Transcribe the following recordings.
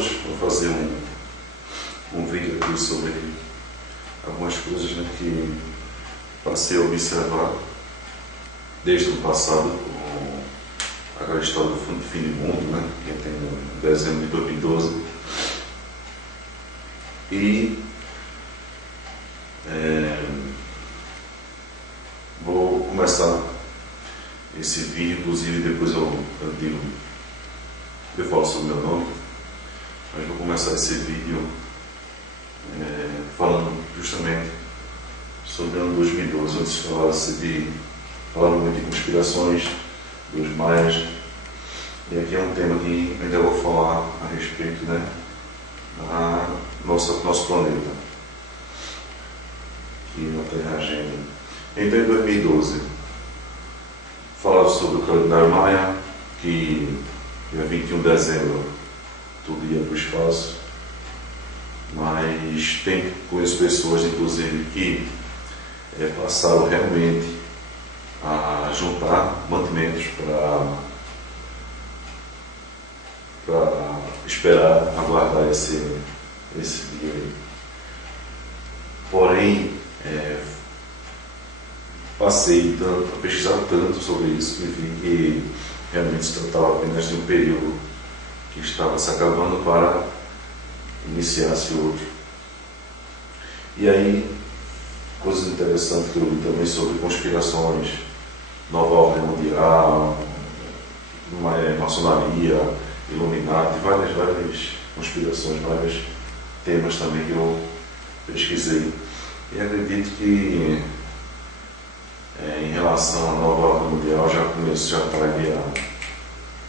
todos. Vou fazer um vídeo aqui sobre algumas coisas, né, que passei a observar desde o passado, com aquela história do fim do mundo, né, que tem em dezembro de 2012. E vou começar esse vídeo, inclusive depois eu falo sobre o meu nome, mas vou começar esse vídeo falando justamente sobre o ano 2012, onde falava muito de conspirações dos maias, e aqui é um tema que ainda vou falar a respeito, né, da nosso planeta, que não tem agenda. Então, em 2012, falava sobre o calendário maia, que dia 21 de dezembro tudo ia para o espaço, mas conheço pessoas, inclusive, que passaram realmente a juntar mantimentos para esperar, aguardar esse dia aí. Porém, passei a pesquisar tanto sobre isso que vi que realmente se tratava apenas de um período que estava se acabando para iniciar-se outro. E aí, coisas interessantes que eu li também sobre conspirações, nova ordem mundial, maçonaria, Illuminati, várias conspirações, vários temas também que eu pesquisei. E acredito que em relação à nova ordem mundial já está aí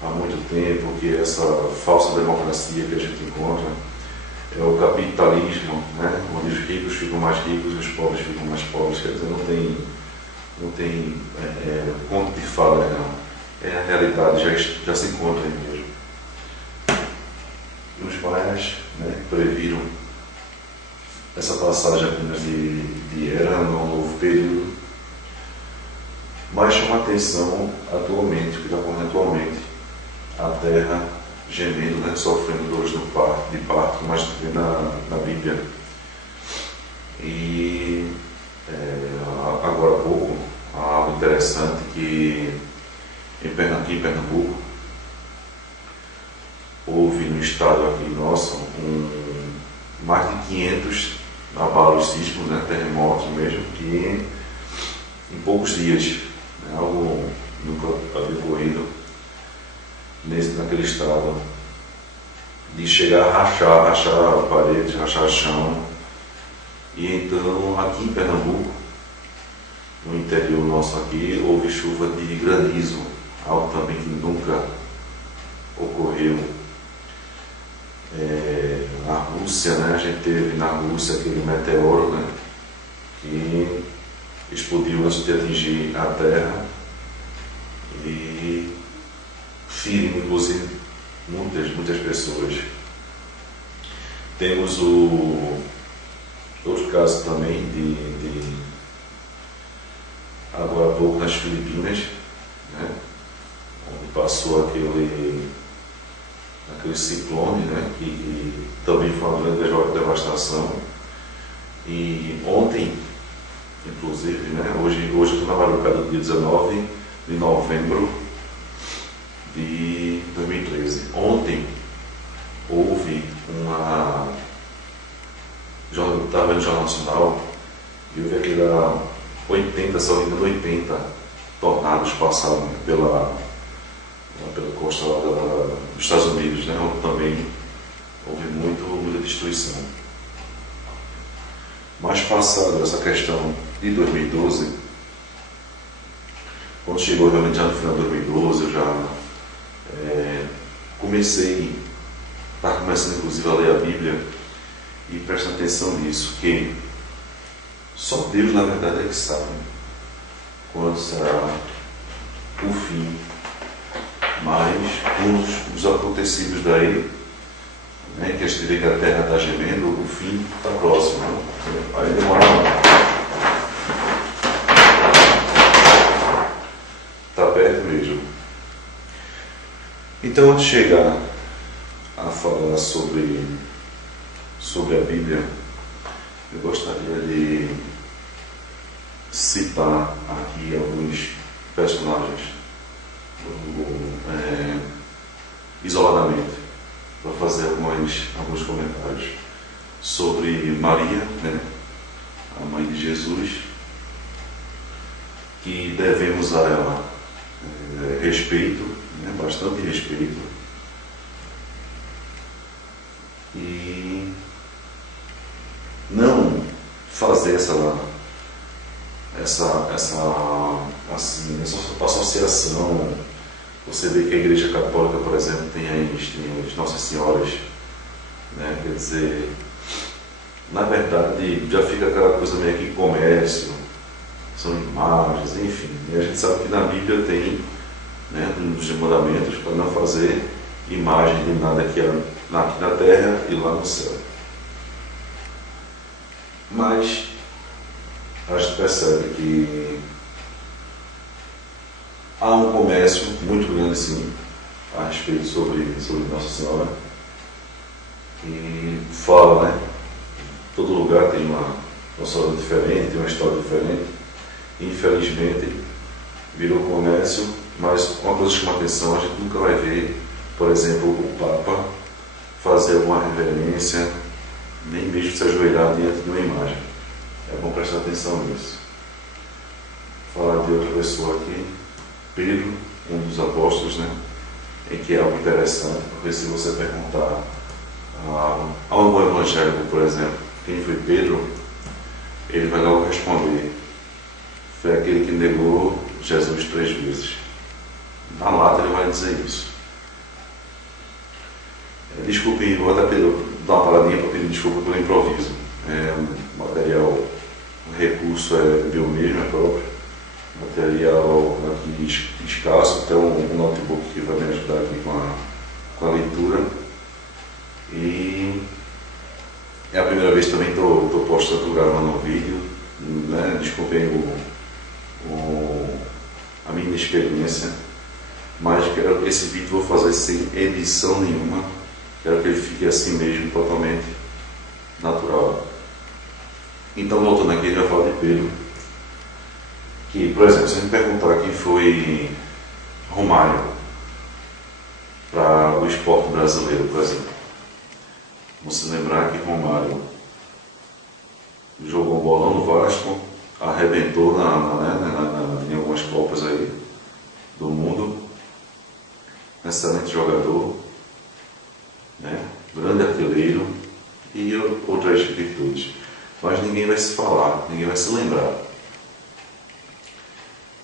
há muito tempo, que essa falsa democracia que a gente encontra é o capitalismo, né, onde os ricos ficam mais ricos e os pobres ficam mais pobres. Quer dizer, não tem conto de fala, não. É a realidade, já se encontra aí mesmo. E os maias, né, previram essa passagem apenas de era num novo período, mas chama a atenção atualmente, o que está ocorrendo atualmente, a Terra gemendo, né, sofrendo dores de parto, como a gente vê na Bíblia. E agora há pouco, há algo interessante que aqui em Pernambuco houve no estado aqui nosso mais de 500 abalos sísmicos, né, terremotos mesmo, que em poucos dias, né, algo nunca havia ocorrido naquele estado, de chegar a rachar paredes, rachar chão. E então aqui em Pernambuco, no interior nosso aqui, houve chuva de granizo, algo também que nunca ocorreu. Na Rússia, né, a gente teve na Rússia aquele meteoro, né, que explodiu antes de atingir a Terra e feriu, inclusive, muitas pessoas. Temos outro caso também agora há pouco nas Filipinas, né, onde passou aquele ciclone, né, que também foi uma grande devastação. E ontem, inclusive, né, hoje eu estou na madrugada do dia 19 de novembro de 2013. Ontem houve eu estava vendo no Jornal Nacional e houve aquela 80 tornados passaram pela costa dos Estados Unidos, né, onde também houve muita destruição. Mas passado essa questão de 2012, quando chegou realmente já no final de 2012, eu já estava começando inclusive a ler a Bíblia e presta atenção nisso, que só Deus na verdade é que sabe quando será o fim, mas os acontecidos daí, né, que a gente vê que a Terra está gemendo, o fim está próximo, né? Aí demora está perto mesmo. Então, antes de chegar a falar sobre a Bíblia, eu gostaria de citar aqui alguns personagens isoladamente, para fazer alguns comentários sobre Maria, né, a mãe de Jesus, que devemos a ela respeito, né, bastante respeito, e não fazer essa associação. Você vê que a Igreja Católica, por exemplo, tem as Nossas Senhoras, né? Quer dizer, na verdade já fica aquela coisa meio que comércio, são imagens, enfim. E a gente sabe que na Bíblia tem, né, um dos mandamentos para não fazer imagem de nada aqui na terra e lá no céu. Mas a gente percebe que há um comércio muito grande, sim, a respeito sobre Nossa Senhora, que fala, né? Todo lugar tem uma história diferente, tem uma história diferente. Infelizmente, virou comércio, mas uma coisa que chama atenção, a gente nunca vai ver, por exemplo, o Papa fazer alguma reverência, nem mesmo se ajoelhar diante de uma imagem. É bom prestar atenção nisso. Falar de outra pessoa aqui, Pedro, um dos apóstolos, né? Em que é algo interessante, porque se você perguntar a um evangélico, por exemplo, quem foi Pedro, ele vai logo responder: foi aquele que negou Jesus 3 vezes. Na lata ele vai dizer isso. Desculpe, vou até dar uma paradinha para pedir desculpa pelo improviso. O material, o recurso é meu mesmo, é próprio. Material aqui escasso, então um notebook que vai me ajudar aqui com a leitura. E é a primeira vez que também estou postando, gravando um vídeo, né? Desculpem a minha inexperiência, mas quero esse vídeo vou fazer sem edição nenhuma, quero que ele fique assim mesmo, totalmente natural. Então, voltando aqui, já falo de Pedro, que, por exemplo, se a gente perguntar quem foi Romário para o esporte brasileiro, por exemplo, vamos se lembrar que Romário jogou bolão no Vasco, arrebentou em algumas copas aí do mundo, excelente jogador, né? Grande artilheiro e outras virtudes. Mas ninguém vai se falar, ninguém vai se lembrar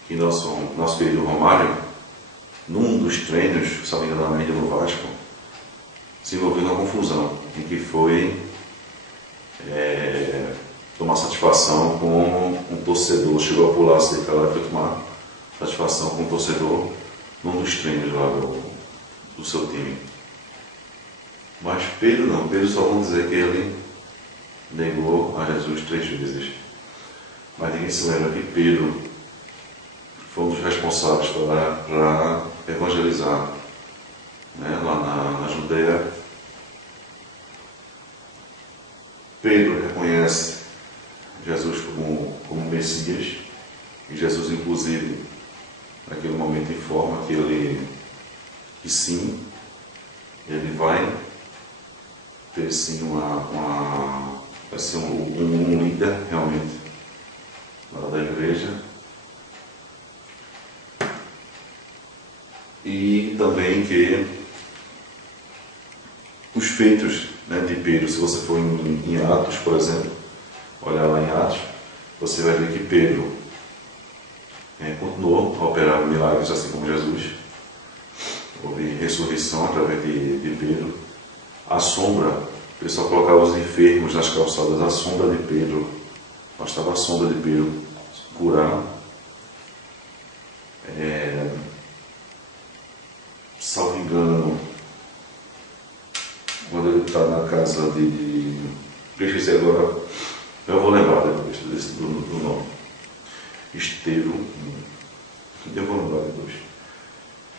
que nosso querido Romário, num dos treinos, se não me engano, ainda no Vasco, se envolveu numa confusão, em que foi tomar satisfação com um torcedor, chegou a pular cerca lá e foi tomar satisfação com um torcedor num dos treinos lá do seu time. Mas Pedro não, Pedro só vão dizer que ele negou a Jesus 3 vezes. Mas ninguém se lembra que Pedro foi um dos responsáveis para evangelizar, né, lá na Judeia. Pedro reconhece Jesus como Messias, e Jesus, inclusive, naquele momento informa que sim, ele vai ter sim vai ser um líder realmente lá da igreja. E também que os feitos, né, de Pedro, se você for em Atos, por exemplo, olhar lá em Atos, você vai ver que Pedro continuou a operar milagres assim como Jesus. Houve ressurreição através de Pedro. A sombra, o pessoal colocava os enfermos nas calçadas, a sombra de Pedro, bastava a sombra de Pedro curar. Salvo engano, quando ele está na casa de eu esqueci agora, eu vou lembrar depois do nome, Estevão, eu vou lembrar depois,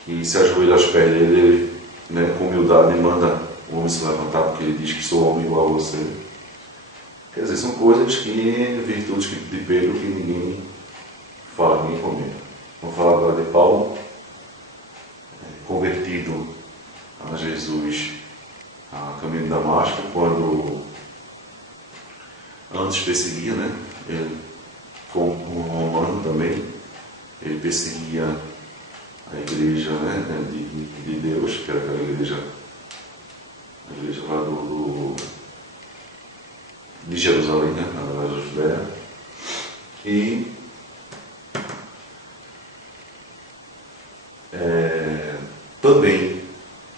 que se ajoelha aos pés dele, né, com humildade, manda o homem se levantar porque ele diz que sou homem igual a você. Quer dizer, são coisas que, virtudes de Pedro que ninguém fala, ninguém comenta. Vamos falar agora de Paulo, convertido a Jesus a caminho de Damasco, quando antes perseguia, né? Ele, como um romano também, ele perseguia a igreja, né, de Deus, que era aquela igreja, a igreja lá de Jerusalém, né, na Judéia. E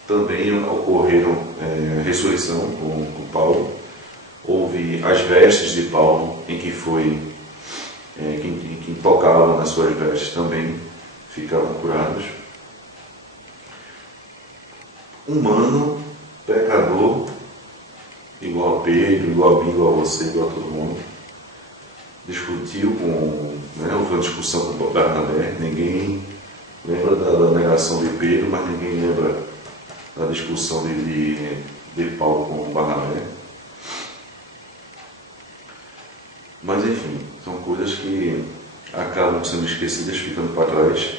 também ocorreram ressurreição com Paulo. Houve as vestes de Paulo, em que quem tocava nas suas vestes também ficavam curados. Humano, pecador, igual a Pedro, igual a mim, igual a você, igual a todo mundo. Discutiu houve uma discussão com Barnabé. Ninguém lembra da negação de Pedro, mas ninguém lembra da discussão de Paulo com Barnabé. Mas enfim, são coisas que acabam sendo esquecidas, ficando para trás,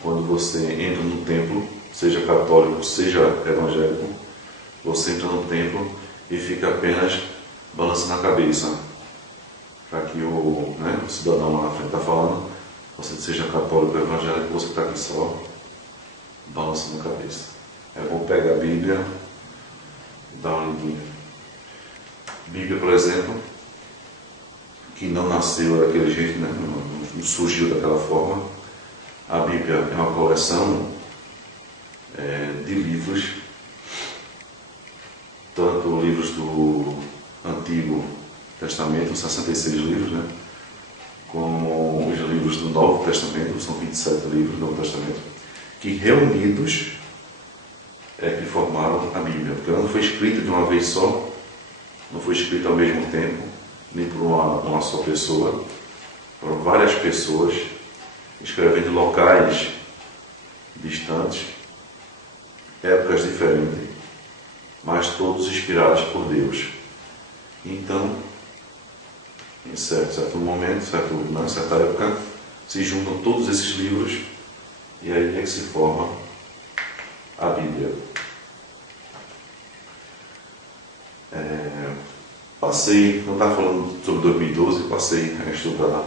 quando você entra no templo, seja católico, seja evangélico, você entra no templo e fica apenas balançando a cabeça, para que o cidadão lá na frente está falando, você seja católico ou evangélico, você está aqui só balançando a cabeça. É bom pegar a Bíblia e dar uma lidinha. Bíblia, por exemplo, que não nasceu daquele jeito, né? Não surgiu daquela forma. A Bíblia é uma coleção de livros, tanto livros do Antigo Testamento, 66 livros, né? Como os livros do Novo Testamento, são 27 livros do Novo Testamento, que reunidos que formaram a Bíblia, porque ela não foi escrita de uma vez só, não foi escrita ao mesmo tempo, nem por uma só pessoa, foram várias pessoas escrevendo em locais distantes, épocas diferentes, mas todos inspirados por Deus. Então, em certo momento, certa época, se juntam todos esses livros e aí é que se forma a Bíblia. Passei, não estava falando sobre 2012, passei a estudar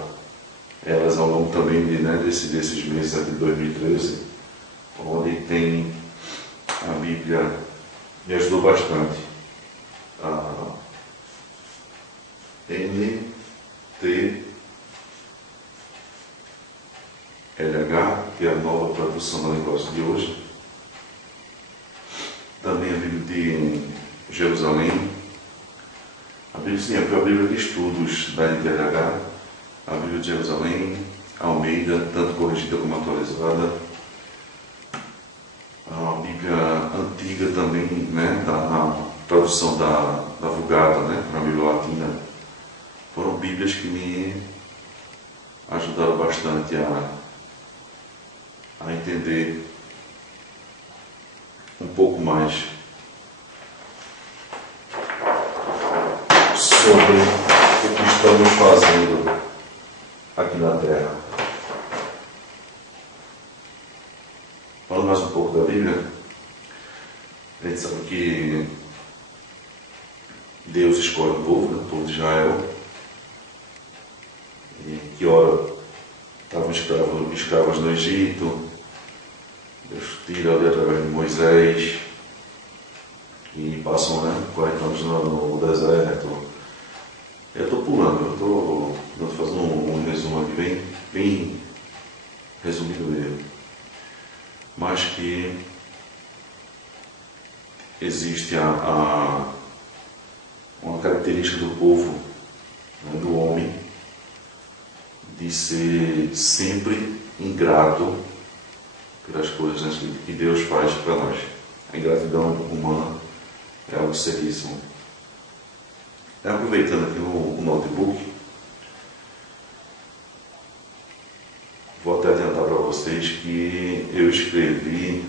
elas ao longo também desses meses de 2013, onde tem a Bíblia, me ajudou bastante. A NTLH, que é a nova tradução da linguagem de hoje. Também a Bíblia de Jerusalém. A Bíblia de Estudos da NTLH, a Bíblia de Jerusalém, Almeida, tanto corrigida como atualizada. A Bíblia Antiga também, né, na tradução da Vulgata, né, para a Bíblia Latina. Foram Bíblias que me ajudaram bastante a entender um pouco mais sobre o que estamos fazendo aqui na Terra. Falando mais um pouco da Bíblia, a gente sabe que Deus escolhe o povo, né, o povo de Israel, e que ora estavam escravos no Egito. Deus tira ali através de Moisés e passam 40 anos no deserto. Eu estou pulando, eu estou fazendo um resumo aqui bem resumido mesmo. Mas que existe uma característica do povo, né, do homem, de ser sempre ingrato pelas coisas, né, que Deus faz para nós. A ingratidão humana é algo seríssimo. Aproveitando aqui o notebook, vou até adiantar para vocês que eu escrevi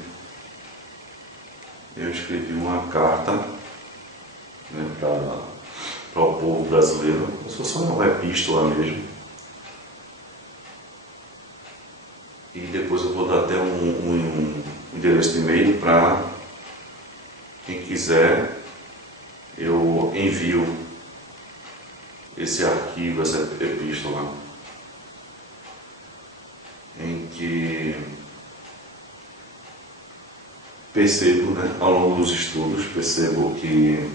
eu escrevi uma carta, né, para o povo brasileiro, como se fosse uma epístola mesmo. E depois eu vou dar até um endereço de e-mail para quem quiser, eu envio esse arquivo, essa epístola, em que percebo, né, ao longo dos estudos, percebo que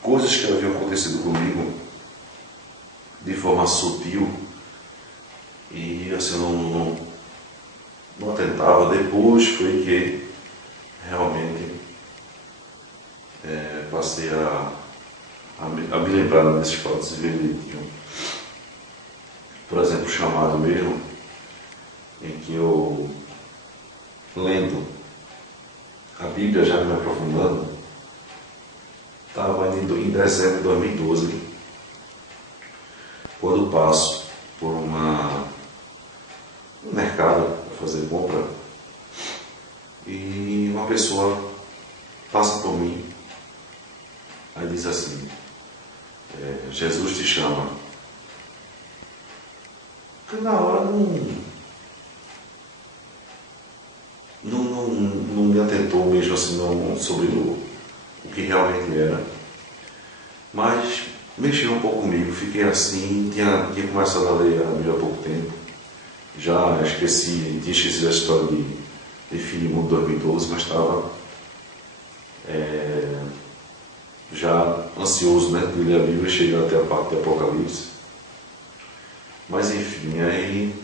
coisas que haviam acontecido comigo de forma sutil e assim não atentava. Depois foi que realmente passei a me lembrar desses fatos verídicos. Por exemplo, o chamado mesmo, em que eu, lendo a Bíblia, já me aprofundando, estava em dezembro de 2012, quando passo por um mercado para fazer compra e uma pessoa passa por mim, aí diz assim: Jesus te chama. Porque na hora não me atentou mesmo assim sobre o que realmente era, mas mexeu um pouco comigo. Fiquei assim, tinha começado a ler a Bíblia há pouco tempo, já tinha esquecido a história de Filemão de 2012, mas estava já ansioso, né, de ler a Bíblia e chegar até a parte de Apocalipse. Mas enfim, aí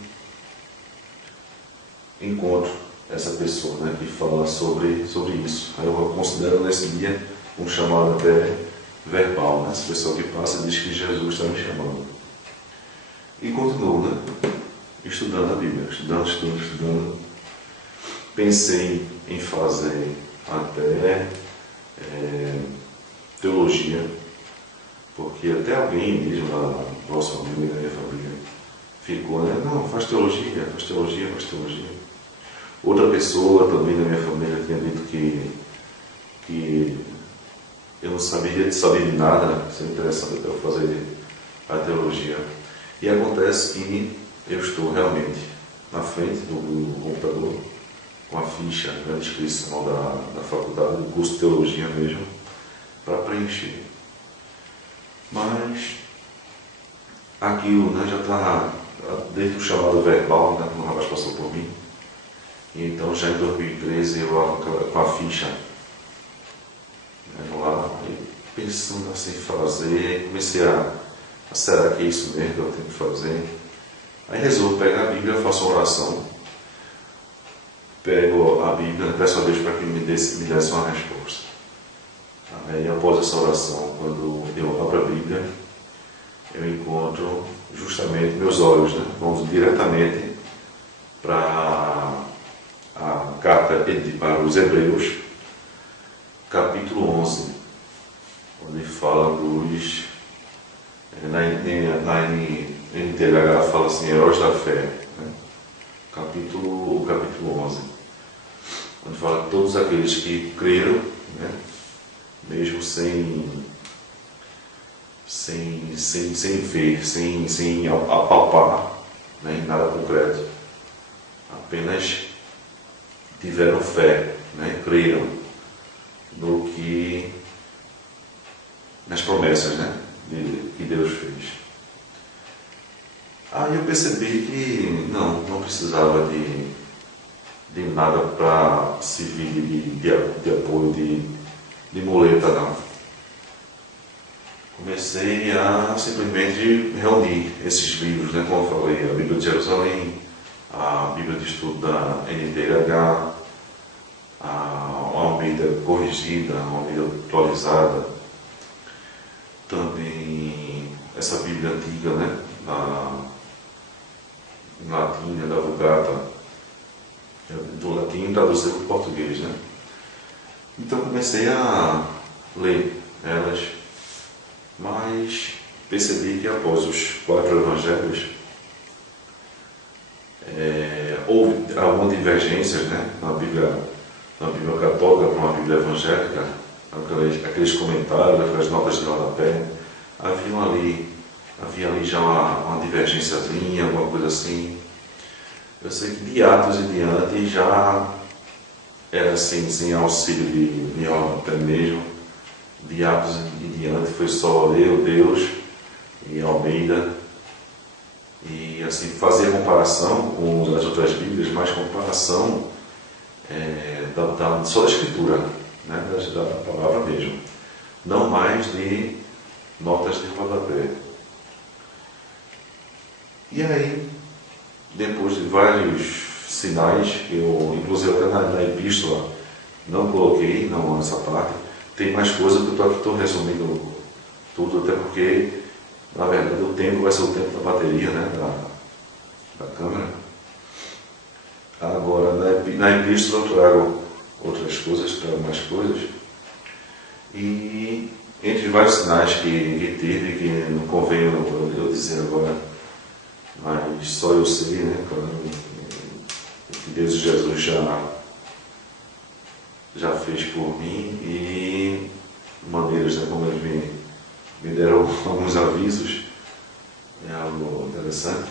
encontro essa pessoa, né, que fala sobre isso. Aí eu considero nesse dia um chamado até verbal, né? Essa pessoa que passa diz que Jesus está me chamando. E continuo, né, estudando a Bíblia, estudando. Pensei em fazer até teologia, porque até alguém mesmo na nossa família, na minha família, ficou, né? Não, faz teologia. Outra pessoa também da minha família tinha dito que eu não sabia de nada, seria interessante eu fazer a teologia. E acontece que eu estou realmente na frente do computador, com a ficha, né, a inscrição da faculdade, do curso de teologia mesmo, para preencher. Mas aquilo, né, já está desde o chamado verbal, né, quando o rapaz passou por mim. E então já em 2013 eu lá com a ficha, né, lá, pensando assim em fazer, comecei será que é isso mesmo que eu tenho que fazer? Aí resolvo pegar a Bíblia, faço uma oração, pego a Bíblia, peço a Deus para que me desse uma resposta. Aí após essa oração, quando eu abro a Bíblia, eu encontro justamente meus olhos, né, vão diretamente para a carta para os Hebreus, capítulo 11, onde fala dos, na NTLH fala assim, heróis da fé, né? o capítulo 11, onde fala que todos aqueles que creram, né, mesmo sem ver, sem apalpar, né, em nada concreto, apenas tiveram fé, né, creram nas promessas, né, que Deus fez. Aí eu percebi que não precisava de nada para servir de apoio, de muleta, não. Comecei a simplesmente reunir esses livros, né, como eu falei, a Bíblia de Jerusalém, a Bíblia de Estudo da NTLH, uma Almeida corrigida, uma Almeida atualizada, também essa Bíblia antiga, né, em latim, da Vulgata, do latim traduzido para o português, né. Então comecei a ler elas, mas percebi que após os 4 evangelhos houve algumas divergências, né, na Bíblia uma Bíblia católica para uma Bíblia evangélica, aqueles comentários, aquelas notas de rodapé, havia ali já uma divergênciazinha, alguma coisa assim. Eu sei que de Atos em diante já era assim, sem auxílio de rodapé mesmo. De Atos em diante foi só eu, Deus e Almeida. E assim, fazer comparação com as outras Bíblias, mas comparação só da Escritura, né? Da palavra mesmo. Não mais de notas de rodapé. E aí, depois de vários sinais, eu inclusive até na epístola não coloquei, não essa parte, tem mais coisa que eu estou resumindo tudo, até porque, na verdade, o tempo vai ser o tempo da bateria, né, da câmera. Agora, na epístola eu trago outras coisas, trago mais coisas, e entre vários sinais que tive, que não convém eu dizer agora, mas só eu sei, né, claro, que Deus e Jesus já fez por mim, e maneiras, né, como eles me deram alguns avisos, é algo interessante.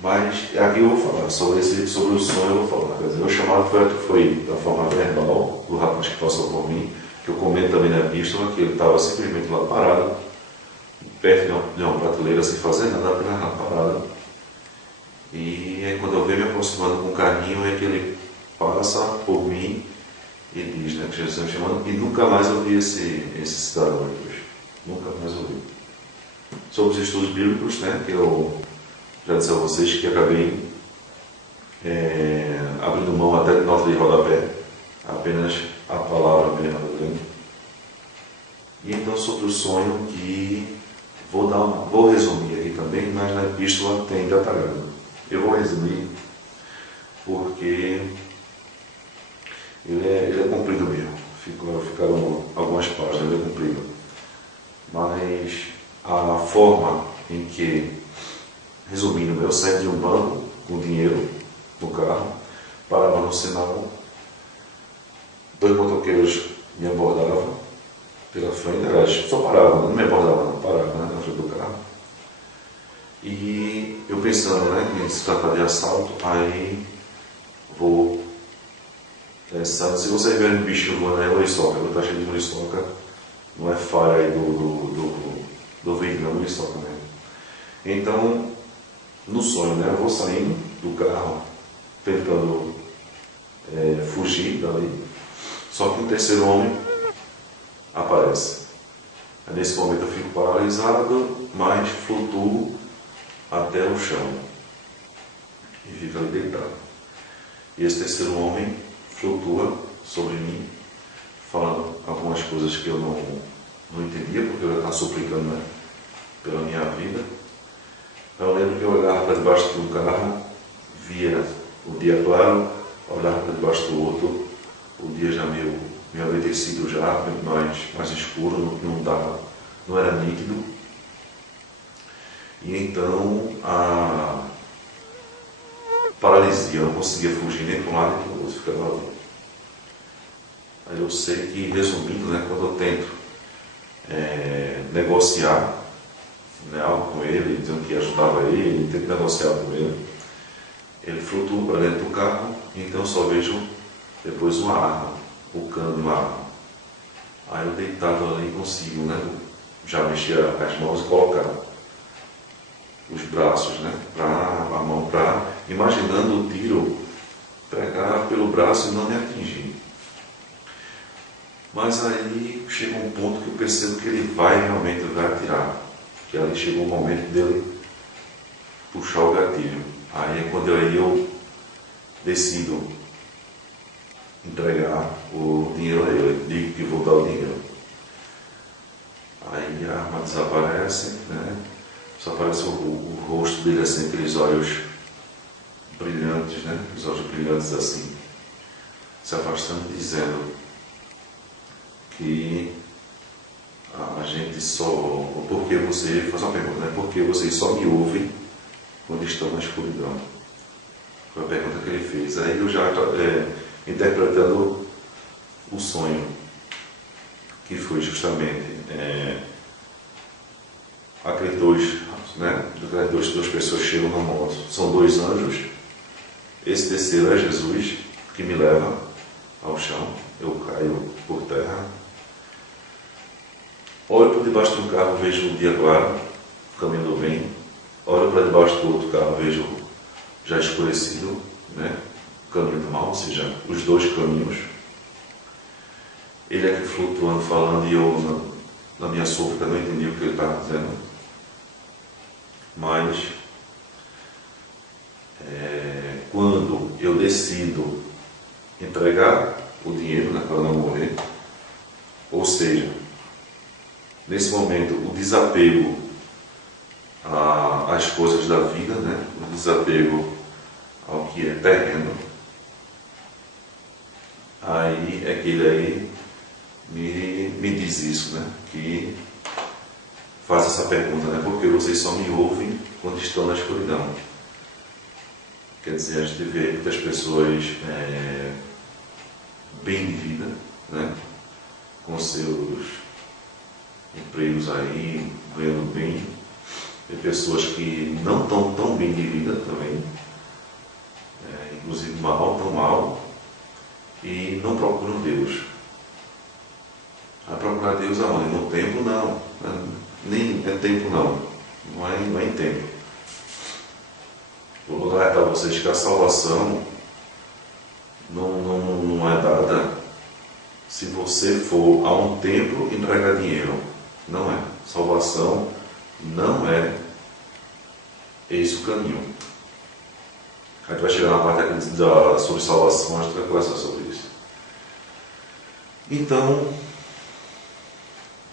Mas aqui eu vou falar sobre o sonho, eu vou falar. Quer dizer, meu chamado foi da forma verbal, do rapaz que passou por mim, que eu comento também na epístola, que ele estava simplesmente lá parado, perto de uma prateleira, sem fazer nada, parado. E aí, quando eu venho me aproximando com o carrinho, é que ele passa por mim e diz, né, que Jesus está me chamando, e nunca mais ouvi esse cidadão depois. Nunca mais ouvi. Sobre os estudos bíblicos, né, que eu já disse a vocês que acabei abrindo mão até de nota de rodapé, apenas a palavra mesmo. E então, sobre o sonho, que vou resumir aqui também, mas na epístola tem detalhado. Eu vou resumir porque ele é comprido mesmo. Ficaram algumas páginas, ele é comprido. Mas a forma em que, resumindo, eu saí de um banco com dinheiro no carro, parava no sinal, 2 motoqueiros me abordavam pela frente, aliás, só paravam, não me abordavam, não, paravam, né, na frente do carro. E eu pensando, né, que se trata de assalto, aí vou pensando, se vocês verem um bichinho voando aí, muriçoca, eu estou cheio de muriçoca, não é falha aí do vídeo, não é muriçoca mesmo. Então, no sonho, né, eu vou saindo do carro, tentando fugir dali, só que um terceiro homem aparece. Nesse momento eu fico paralisado, mas flutuo até o chão e fico ali deitado. E esse terceiro homem flutua sobre mim, falando algumas coisas que eu não entendia, porque eu estava suplicando, né, pela minha vida. Eu lembro que eu olhava para debaixo de um carro, via o dia claro, olhava para debaixo do outro, o dia já meio anoitecido, já mais escuro, não era nítido. E então a paralisia, eu não conseguia fugir nem para um lado nem para o outro, ficava ali. Aí eu sei que, resumindo, né, quando eu tento negociar, né, algo com ele, dizendo que ajudava ele, tento negociar com ele, ele flutua para dentro do carro, e então eu só vejo depois uma arma, o cano de uma arma. Aí eu deitado ali consigo, né, já mexer as mãos e colocar os braços, né, a mão para, imaginando o tiro pegar pelo braço e não me atingir. Mas aí chega um ponto que eu percebo que ele realmente vai atirar, que ali chegou o momento dele puxar o gatilho. Aí é quando eu decido entregar o dinheiro a ele, digo que vou dar o dinheiro. Aí a arma desaparece, né? Só aparece o rosto dele assim, aqueles olhos brilhantes, né? Os olhos brilhantes assim, se afastando, dizendo que a gente só... Porque você... Faz uma pergunta, né? Porque vocês só me ouvem quando estão na escuridão. Foi a pergunta que ele fez. Aí eu já interpretando o sonho, que foi justamente aqueles dois, né? Duas pessoas chegam na moto, são dois anjos. Esse terceiro é Jesus, que me leva ao chão, eu caio por terra. Olho por debaixo de um carro, vejo o dia claro, caminho do bem. Olho para debaixo do outro carro, vejo já escurecido, né? O caminho do mal, ou seja, os dois caminhos. Ele aqui flutuando, falando, e eu, na minha súplica, não entendi o que ele estava dizendo. Mas, quando eu decido entregar o dinheiro, né, para não morrer, ou seja, nesse momento, o desapego às coisas da vida, né, o desapego ao que é terreno, aí é que ele aí me diz isso, né? Que faz essa pergunta, né? Porque vocês só me ouvem quando estão na escuridão. Quer dizer, a gente vê muitas pessoas bem de vida, né? Com seus empregos aí, ganhando bem. Tem pessoas que não estão tão bem de vida também, inclusive tão mal, e não procuram Deus. A procurar Deus aonde? No templo não. Nem é templo não é em templo. Vou lembrar para vocês que a salvação não é dada se você for a um templo entregar dinheiro. Não é. Salvação não é esse o caminho. A gente vai chegar na parte aqui sobre salvação, a gente vai conversar sobre isso. Então,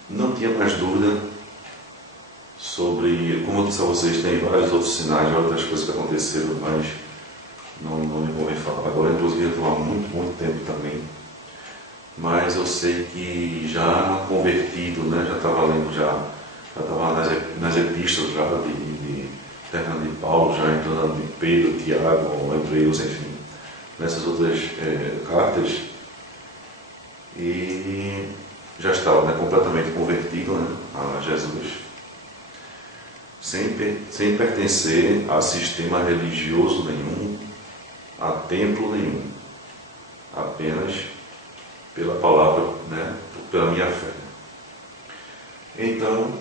não tinha mais dúvida sobre, como eu disse a vocês, tem vários outros sinais, outras coisas que aconteceram, mas não me convém falar agora, inclusive ia tomar muito tempo também. Mas eu sei que já convertido, né, já estava lendo, já estava nas epístolas já de Fernando de Paulo, já entrando de Pedro, Tiago, Hebreus, enfim, nessas outras cartas, e já estava, né, completamente convertido, né, a Jesus, sem pertencer a sistema religioso nenhum, a templo nenhum, apenas pela palavra, né, pela minha fé. Então,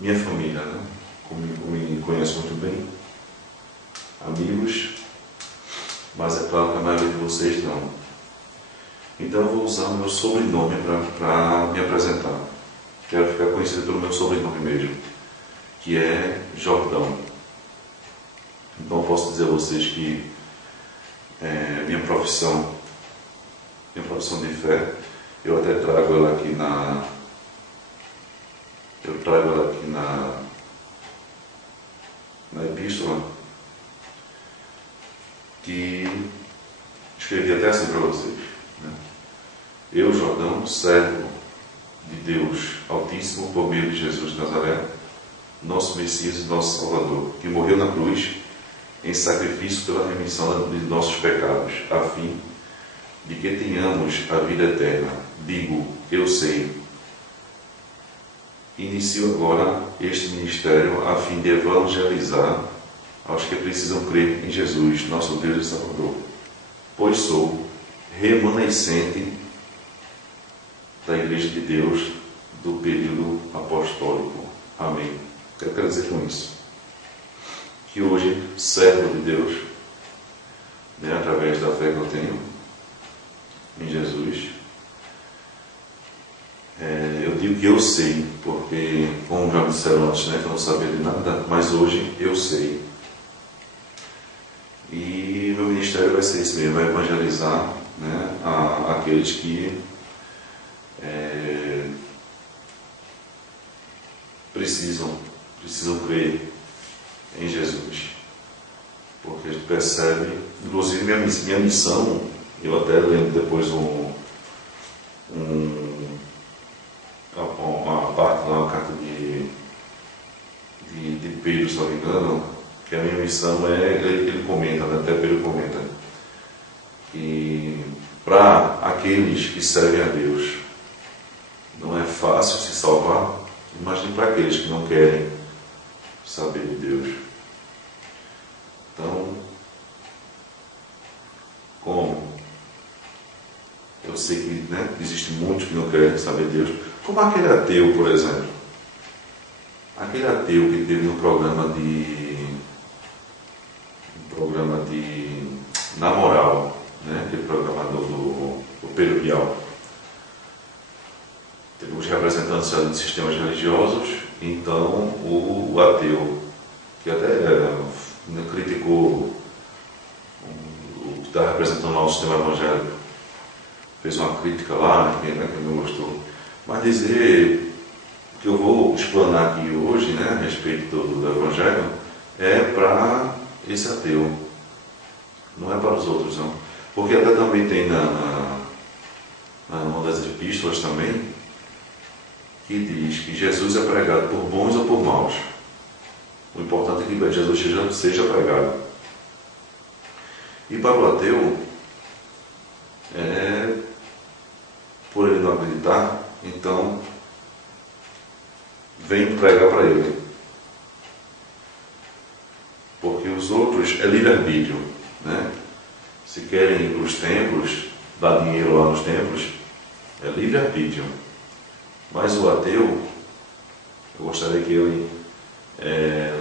minha família, né, como me conhece muito bem, amigos, mas é claro que a maioria de vocês não. Então eu vou usar o meu sobrenome para me apresentar. Quero ficar conhecido pelo meu sobrenome mesmo, que é Jordão. Então eu posso dizer a vocês que minha profissão de fé, eu até trago ela aqui na epístola, que escrevi até assim para vocês, né? Eu, Jordão, servo de Deus Altíssimo, por meio de Jesus de Nazaré, nosso Messias e nosso Salvador, que morreu na cruz em sacrifício pela remissão de nossos pecados, a fim de que tenhamos a vida eterna. Digo, eu sei. Inicio agora este ministério a fim de evangelizar aos que precisam crer em Jesus, nosso Deus e Salvador, pois sou remanescente da Igreja de Deus do período apostólico. Amém. O que eu quero dizer com isso? Que hoje, servo de Deus, né, através da fé que eu tenho em Jesus, eu digo que eu sei, porque, como já me disseram antes, né, que eu não sabia de nada, mas hoje eu sei. E meu ministério vai ser esse mesmo, vai evangelizar, né, aqueles que precisam crer em Jesus. Porque a gente percebe, inclusive minha missão, eu até lembro depois uma parte lá, uma carta de Pedro, se não me engano, que a minha missão ele comenta, né, até Pedro comenta, que para aqueles que servem a Deus não é fácil se salvar, imagine para aqueles que não querem saber de Deus. Então, como eu sei que existem muitos que não querem saber de Deus, como aquele ateu, por exemplo. Aquele ateu que teve um programa de Na Moral, aquele programa do Pedro Bial. Teve os representantes de sistemas religiosos, então o ateu, que até criticou o que está representando lá o sistema evangélico, fez uma crítica lá, que não gostou. Mas dizer que eu vou explanar aqui hoje, a respeito do Evangelho, é para esse ateu, não é para os outros, não. Porque até também tem numa das epístolas também, que diz que Jesus é pregado por bons ou por maus. O importante é que Jesus seja pregado. E para o ateu, por ele não acreditar, então vem pregar para ele. Porque os outros é livre-arbítrio, Se querem ir para os templos, dar dinheiro lá nos templos, é livre-arbítrio. Mas o ateu, eu gostaria que ele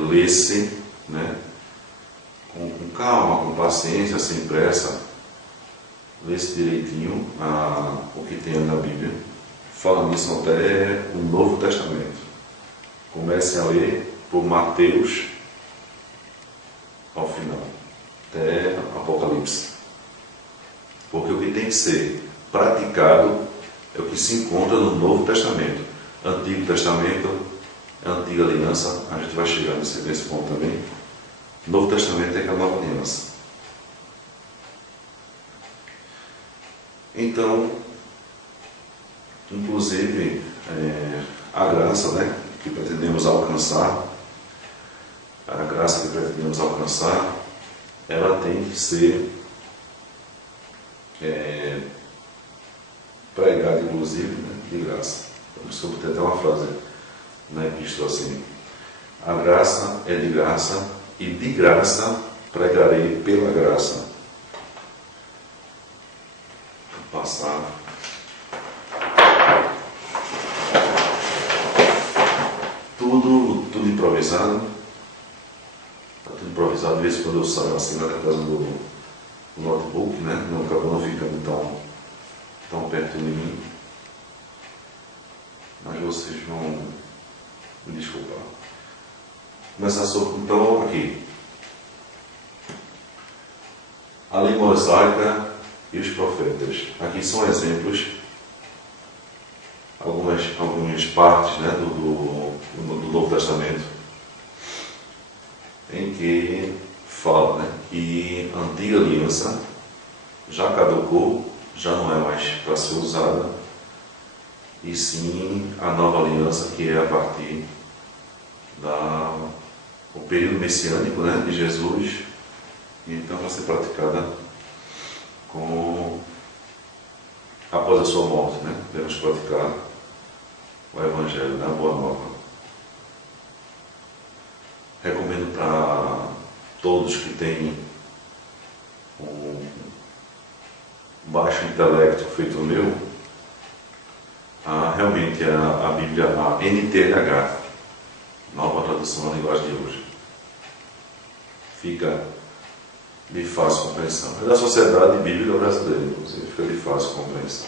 lesse, com calma, com paciência, sem pressa, lesse direitinho o que tem na Bíblia. Fala nisso até o Novo Testamento. Comecem a ler por Mateus ao final, até Apocalipse. Porque o que tem que ser praticado é o que se encontra no Novo Testamento. Antigo Testamento, a Antiga Aliança, a gente vai chegar nesse ponto também. Novo Testamento é a Nova Aliança. Então, inclusive, a graça, que pretendemos alcançar, ela tem que ser pregada, inclusive, de graça. Por isso que eu botei até uma frase na epístola assim: a graça é de graça, e de graça pregarei pela graça. Vou passar. Tudo improvisado. Está tudo improvisado. De vez em quando eu saio assim na casa do notebook, não acabou não ficando tão perto de mim. Mas vocês vão me desculpar. Começar sobre, então, aqui. A lei mosaica e os profetas. Aqui são exemplos, algumas partes do Novo Testamento, em que fala que a antiga aliança já caducou, já não é mais para ser usada, e sim a nova aliança, que é a partir do período messiânico, de Jesus, e então vai ser praticada após a sua morte, devemos praticar o Evangelho, a Boa Nova. Recomendo para todos que têm um baixo intelecto feito o meu, realmente a Bíblia, a NTLH, Nova Tradução da Linguagem de Hoje. Fica de fácil compreensão. É da Sociedade Bíblica Brasileira, inclusive, fica de fácil compreensão.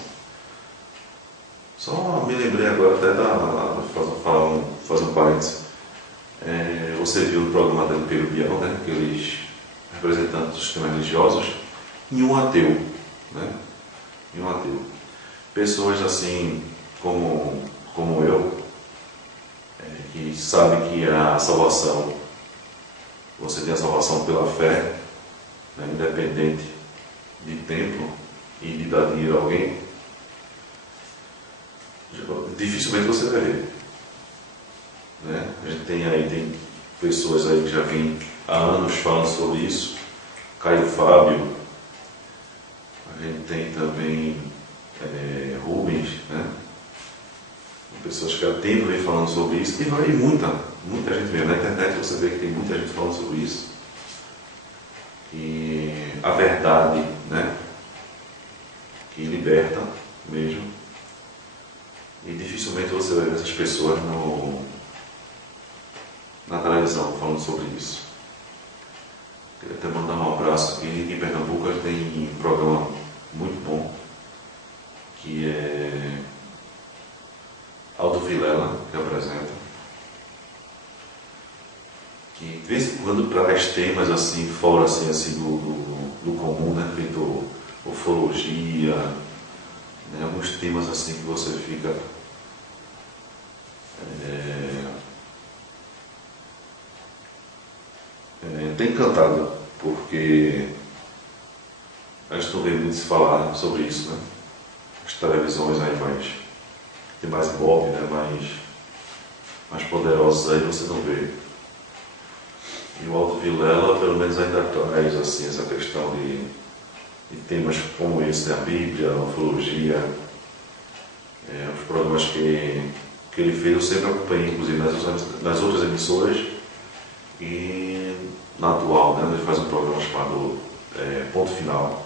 Só me lembrei agora até fazer um parênteses. Você viu no programa do Pedro Bial, aqueles representantes dos sistemas religiosos, e um ateu, E um ateu. Pessoas assim como eu, que sabem que a salvação, você tem a salvação pela fé, independente de templo e de dar dinheiro a alguém, dificilmente você vai ver. A gente tem pessoas aí que já vêm há anos falando sobre isso. Caio Fábio, A gente tem também Rubens, né? Pessoas que há tempo vem falando sobre isso, e vai muita gente mesmo. Na internet você vê que tem muita gente falando sobre isso. E a verdade, né? Que liberta mesmo. E dificilmente você vai ver essas pessoas na televisão falando sobre isso. Queria até mandar um abraço aqui. Em Pernambuco tem um programa muito bom, que é Aldo Vilela, que apresenta, que de vez em quando traz temas assim, fora assim, do comum, né? Feito ufologia, né? Alguns temas assim que você fica até encantado, porque a gente não vê muito se falar sobre isso, né? As televisões aí tem mais ibope, né? mais poderosos aí você não vê. E o Aldo Vilela, pelo menos, ainda traz assim, essa questão de temas como esse, né? A Bíblia, a ufologia, os programas que ele fez, eu sempre acompanhei, inclusive nas outras emissoras, e na atual, né? Ele faz um programa chamado Ponto Final.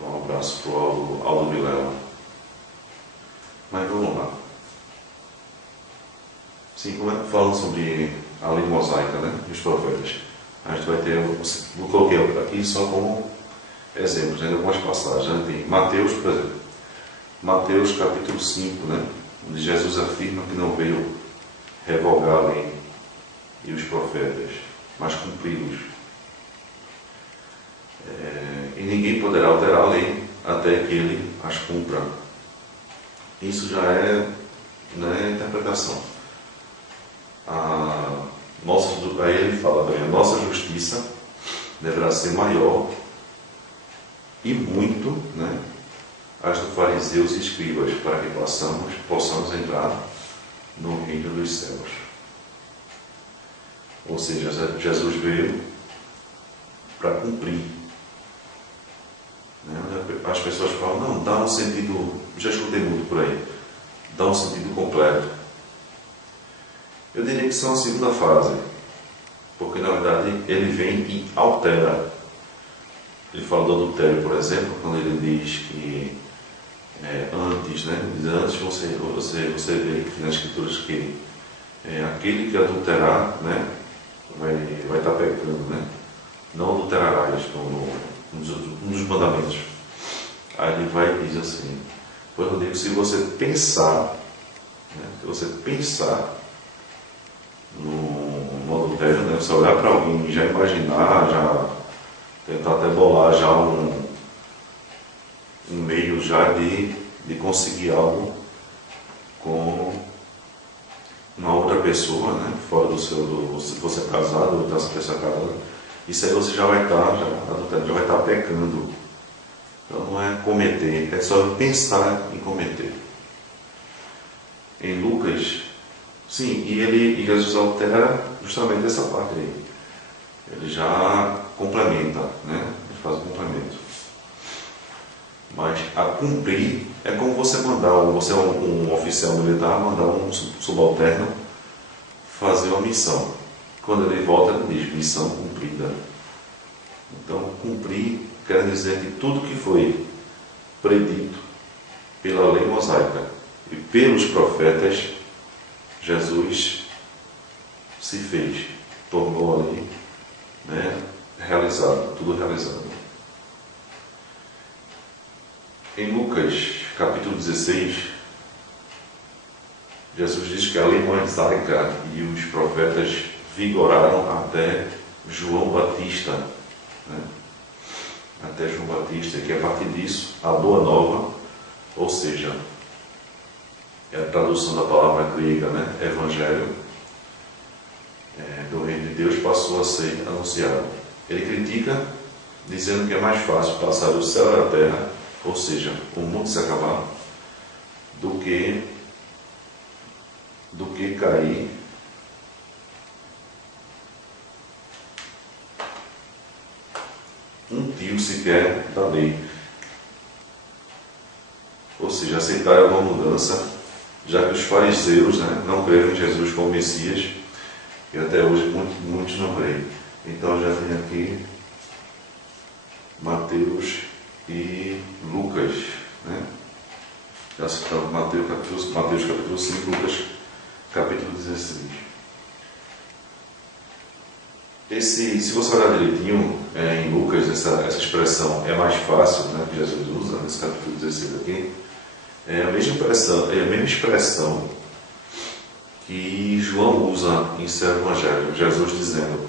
Um abraço para o Aldo Vilela. Mas vamos lá. Sim, falando sobre a lei mosaica, né, dos profetas, a gente vai ter, eu coloquei aqui só como exemplos, né, algumas passagens. A gente tem Mateus, por exemplo, Mateus capítulo 5, né, onde Jesus afirma que não veio revogar a lei e os profetas, mas cumpri-los. E ninguém poderá alterar a lei até que ele as cumpra. Isso já é, né, interpretação. Aí ele fala também, a nossa justiça deverá ser maior e muito, né, as dos fariseus e escribas, para que possamos entrar no reino dos céus. Ou seja, Jesus veio para cumprir. As pessoas falam, não, dá um sentido, já escutei muito por aí, dá um sentido completo. Eu diria que são a segunda fase, porque na verdade ele vem e altera. Ele fala do adultério, por exemplo, quando ele diz que antes, né? Antes você vê nas escrituras que aquele que adulterar, né, vai estar pecando, né? Não adulterarás, um dos mandamentos. Aí ele vai e diz assim, pois eu digo, se você pensar, né, no adultério, né, você olhar para alguém e já imaginar, já tentar até bolar já um meio já de conseguir algo com uma outra pessoa, né, fora se você é casado ou está se pessoa casada, isso aí você já vai estar, já vai estar pecando. Então não é cometer, é só pensar em cometer. Em Lucas, sim, e Jesus altera justamente essa parte aí. Ele já complementa, né? Ele faz um complemento. Mas a cumprir é como você você é um oficial militar, mandar um subalterno fazer uma missão. Quando ele volta, ele diz, missão cumprida. Então, cumprir quer dizer que tudo que foi predito pela lei mosaica e pelos profetas, Jesus se fez, tornou ali, né, realizado, tudo realizado. Em Lucas capítulo 16, Jesus diz que a lei mosaica e os profetas vigoraram até João Batista, né? Até João Batista, que a partir disso, a Boa Nova, ou seja, é a tradução da palavra grega, né? Evangelho, do reino de Deus, passou a ser anunciado. Ele critica, dizendo que é mais fácil passar do céu e da terra, ou seja, o mundo se acabar, do que cair um tio sequer da lei. Ou seja, aceitaram uma mudança, já que os fariseus, né, não creram em Jesus como Messias, e até hoje muitos não creem. Então já tem aqui Mateus e Lucas, né? Já citamos Mateus capítulo 5, Lucas capítulo 16. Se você olhar direitinho em Lucas, essa expressão é mais fácil, né, que Jesus usa nesse capítulo 16 aqui, é a mesma expressão que João usa em seu evangelho, Jesus dizendo,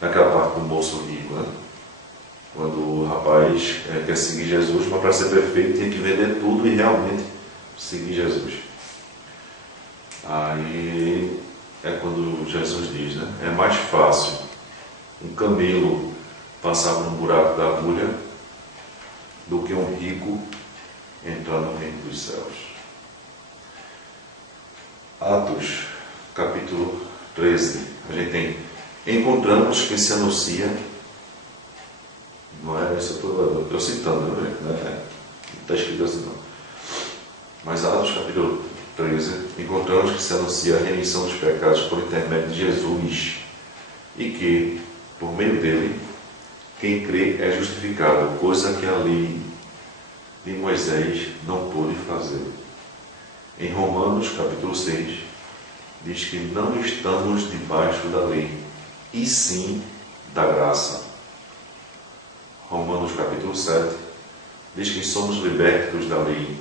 naquela parte do moço rico, né? Quando o rapaz quer seguir Jesus, mas para ser perfeito tinha que vender tudo e realmente seguir Jesus. Aí é quando Jesus diz, né? É mais fácil um camelo passar por um buraco da agulha do que um rico entrar no reino dos céus. Atos, capítulo 13, a gente tem: encontramos que se anuncia, não é isso, eu citando, né? Não está escrito assim não, mas Atos, capítulo 13, encontramos que se anuncia a remissão dos pecados por intermédio de Jesus, e que, por meio dele, quem crê é justificado, coisa que a lei de Moisés não pôde fazer. Em Romanos, capítulo 6, diz que não estamos debaixo da lei, e sim da graça. Romanos, capítulo 7, diz que somos libertos da lei,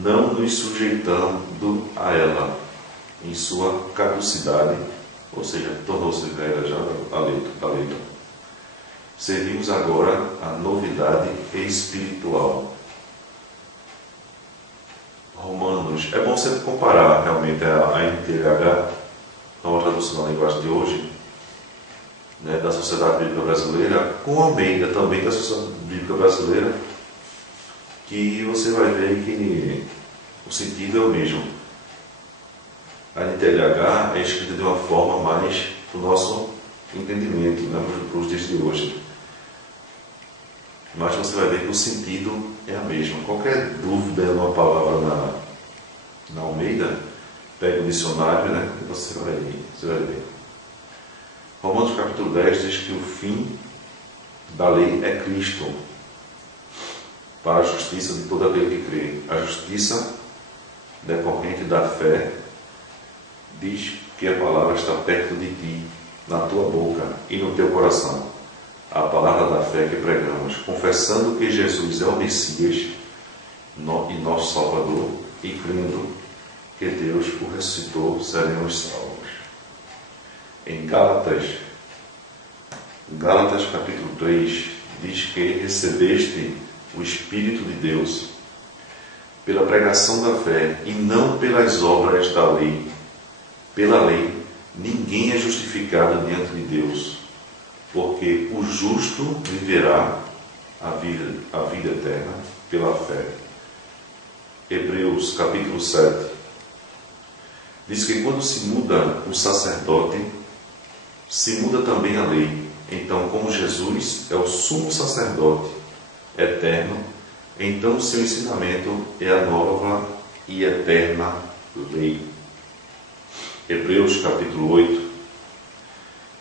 não nos sujeitando a ela em sua caducidade, ou seja, tornou-se velha já a lei. Servimos agora a novidade espiritual. Romanos, é bom sempre comparar realmente a NTLH, nova tradução da linguagem de hoje, né, da Sociedade Bíblica Brasileira, com a Almeida também da Sociedade Bíblica Brasileira, que você vai ver que o sentido é o mesmo. A NTLH é escrita de uma forma mais para o nosso entendimento, né, para os dias de hoje. Mas você vai ver que o sentido é a mesma. Qualquer dúvida numa palavra na Almeida, pega o dicionário, né, e você vai ver. Romanos capítulo 10 diz que o fim da lei é Cristo, para a justiça de todo aquele que crê. A justiça decorrente da fé diz que a palavra está perto de ti, na tua boca e no teu coração. A palavra da fé que pregamos, confessando que Jesus é o Messias e nosso Salvador, e crendo que Deus o ressuscitou, seremos salvos. Em Gálatas capítulo 3, diz que recebeste o Espírito de Deus pela pregação da fé e não pelas obras da lei. Pela lei, ninguém é justificado diante de Deus, porque o justo viverá a vida eterna pela fé. Hebreus capítulo 7 diz que quando se muda o sacerdote, se muda também a lei. Então, como Jesus é o sumo sacerdote eterno, então o seu ensinamento é a nova e eterna lei. Hebreus capítulo 8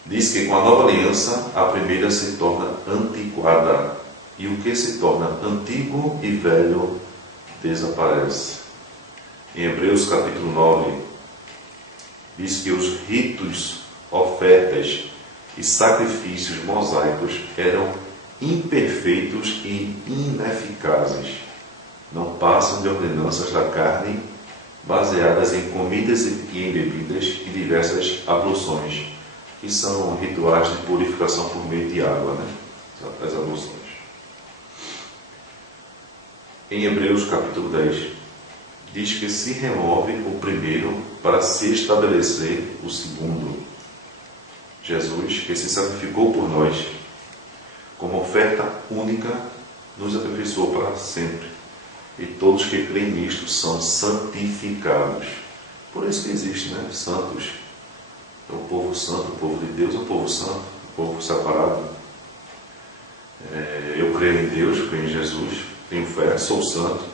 diz que com a nova aliança, a primeira se torna antiquada, e o que se torna antigo e velho desaparece. Em Hebreus capítulo 9, diz que os ritos, ofertas e sacrifícios mosaicos eram imperfeitos e ineficazes. Não passam de ordenanças da carne, baseadas em comidas e em bebidas e diversas abluções, que são rituais de purificação por meio de água, né? As abluções. Em Hebreus capítulo 10, diz que se remove o primeiro para se estabelecer o segundo. Jesus, que se sacrificou por nós, como oferta única, nos aperfeiçoou para sempre. E todos que creem nisto são santificados. Por isso que existe, né? Santos. O povo santo, o povo de Deus, o povo santo, o povo separado. Eu creio em Deus, creio em Jesus, tenho fé, sou santo.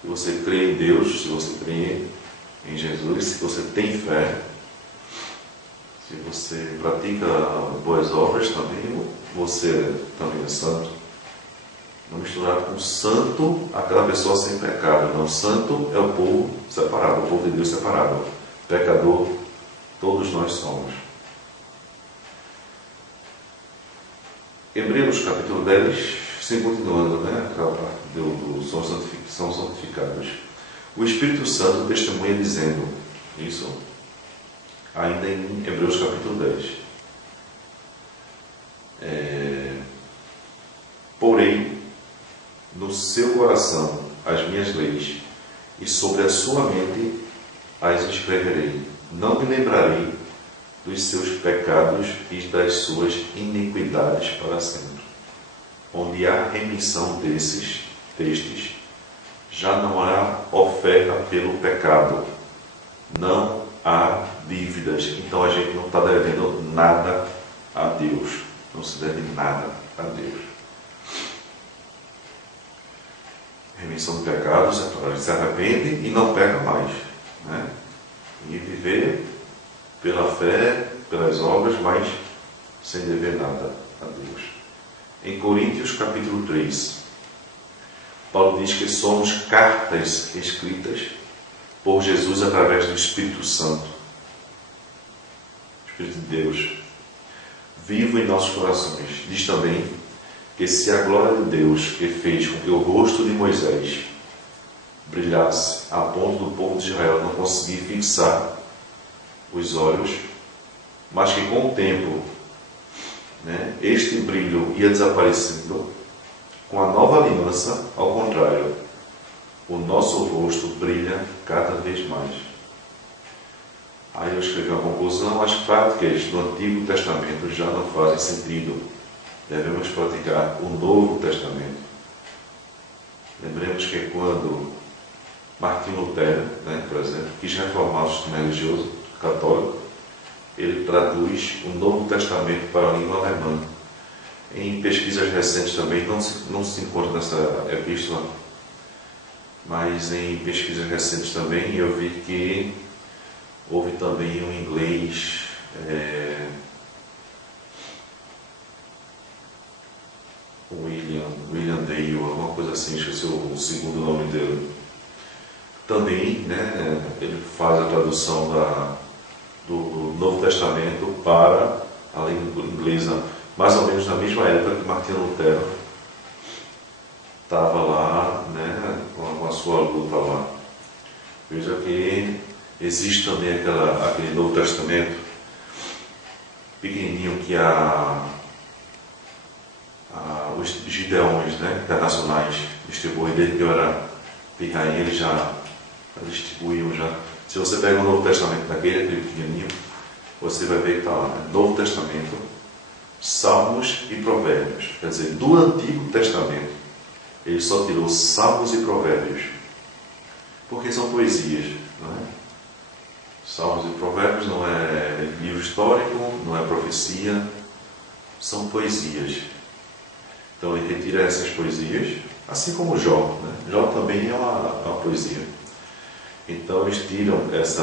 Se você crê em Deus, se você crê em Jesus, se você tem fé, se você pratica boas obras também, você também é santo. Não misturar com santo aquela pessoa sem pecado. Não, santo é o povo separado, o povo de Deus separado. Pecador, todos nós somos. Hebreus capítulo 10, sempre continuando, né? Aquela parte do são santificados. O Espírito Santo testemunha dizendo isso, ainda em Hebreus capítulo 10. Porém, no seu coração as minhas leis, e sobre a sua mente as escreverei. Não me lembrarei dos seus pecados e das suas iniquidades para sempre. Onde há remissão destes, já não há oferta pelo pecado. Não há dívidas. Então a gente não está devendo nada a Deus. Não se deve nada a Deus. Remissão de pecados, a gente se arrepende e não peca mais, né? E viver pela fé, pelas obras, mas sem dever nada a Deus. Em Coríntios capítulo 3, Paulo diz que somos cartas escritas por Jesus através do Espírito Santo, Espírito de Deus, vivo em nossos corações. Diz também que se a glória de Deus, que fez com que o rosto de Moisés brilhasse a ponto do povo de Israel não conseguir fixar os olhos, mas que com o tempo, né, este brilho ia desaparecendo, com a nova aliança, ao contrário, o nosso rosto brilha cada vez mais. Aí eu escrevi a conclusão: as práticas do Antigo Testamento já não fazem sentido. Devemos praticar o Novo Testamento. Lembremos que quando Martinho Lutero, né, por exemplo, quis reformar o sistema religioso católico, ele traduz o Novo Testamento para a língua alemã. Em pesquisas recentes também, não se encontra nessa epístola, mas em pesquisas recentes também eu vi que houve também um inglês, William Dale, alguma coisa assim, esqueci o segundo nome dele. Também, né, ele faz a tradução do Novo Testamento para a língua inglesa, mais ou menos na mesma época que Martinho Lutero estava lá, né, com a sua luta lá. Veja que existe também aquele Novo Testamento pequenininho que os Gideões, né, internacionais distribuem. Desde que eu era picainha, eles já distribuíam já. Se você pega o Novo Testamento daquele pequenininho, você vai ver que está lá, né? Novo Testamento, Salmos e Provérbios. Quer dizer, do Antigo Testamento ele só tirou Salmos e Provérbios, porque são poesias, não é? Salmos e Provérbios não é livro histórico, não é profecia, são poesias. Então ele retira essas poesias, assim como Jó, né? Jó também é uma poesia. Então eles tiram né, essas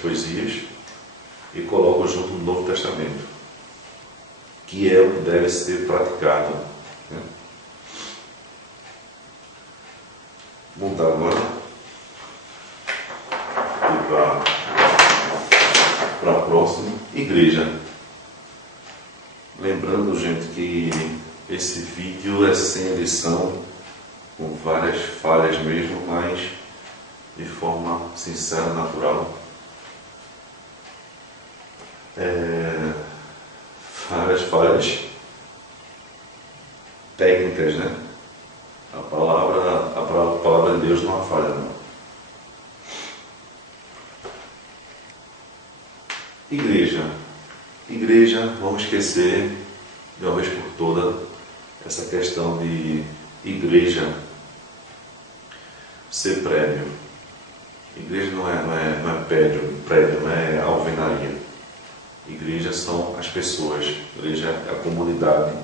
poesias e colocam junto no Novo Testamento, que é o que deve ser praticado, né? Mudar agora para a próxima igreja. Lembrando, gente, que esse vídeo é sem edição, com várias falhas mesmo, mas de forma sincera, natural. Várias falhas técnicas, né? A palavra de Deus não há falha, não. Igreja, vamos esquecer de uma vez por toda essa questão de igreja ser prédio. Igreja não é prédio, não é alvenaria. Igreja são as pessoas, igreja é a comunidade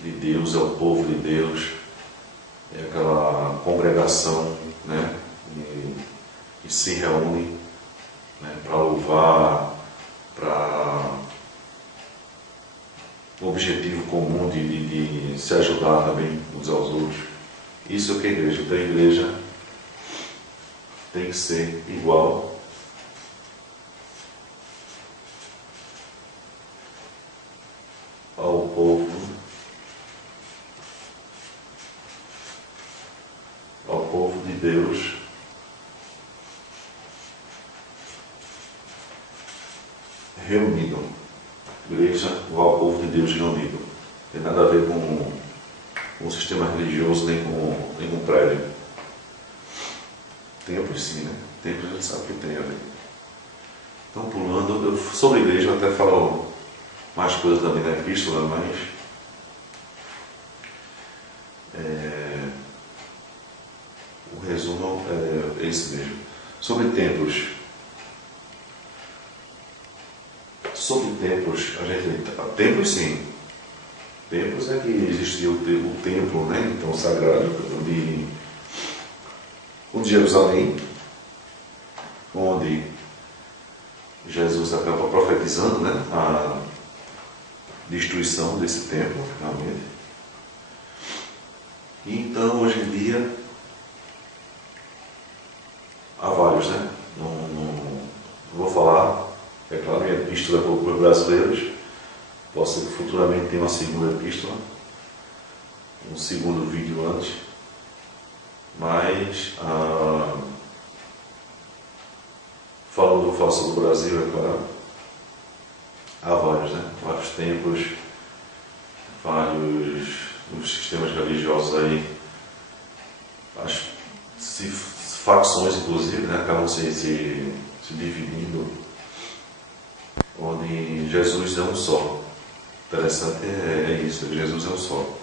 de Deus, é o povo de Deus, é aquela congregação, né, que se reúne, né, para louvar, para o objetivo comum de se ajudar também uns aos outros. Isso é o que é a igreja. Então a igreja tem que ser igual ao povo de Deus, reunido. Igreja igual ao povo de Deus reunido. Não tem nada a ver com o sistema religioso, nem com prédio. Templo sim, né? Templo a gente sabe que tem a ver. Então, pulando, sobre a igreja eu até falo mais coisas também na epístola, mas o resumo é esse mesmo. Sobre templos. Sobre templos, a gente. Templos sim. Templos é que existia o templo, né? Então, sagrado, de Jerusalém, onde Jesus acaba profetizando, né, a destruição desse templo, finalmente. E então, hoje em dia, há vários, né? Não vou falar, é claro, minha epístola para os brasileiros. Posso ser que futuramente tenha uma segunda epístola, um segundo vídeo antes, mas vou falar sobre o Brasil, é claro. Há vários, né? Vários templos, vários sistemas religiosos aí, facções inclusive, né? Acabam se dividindo, onde Jesus é um só. Interessante é isso, Jesus é um só.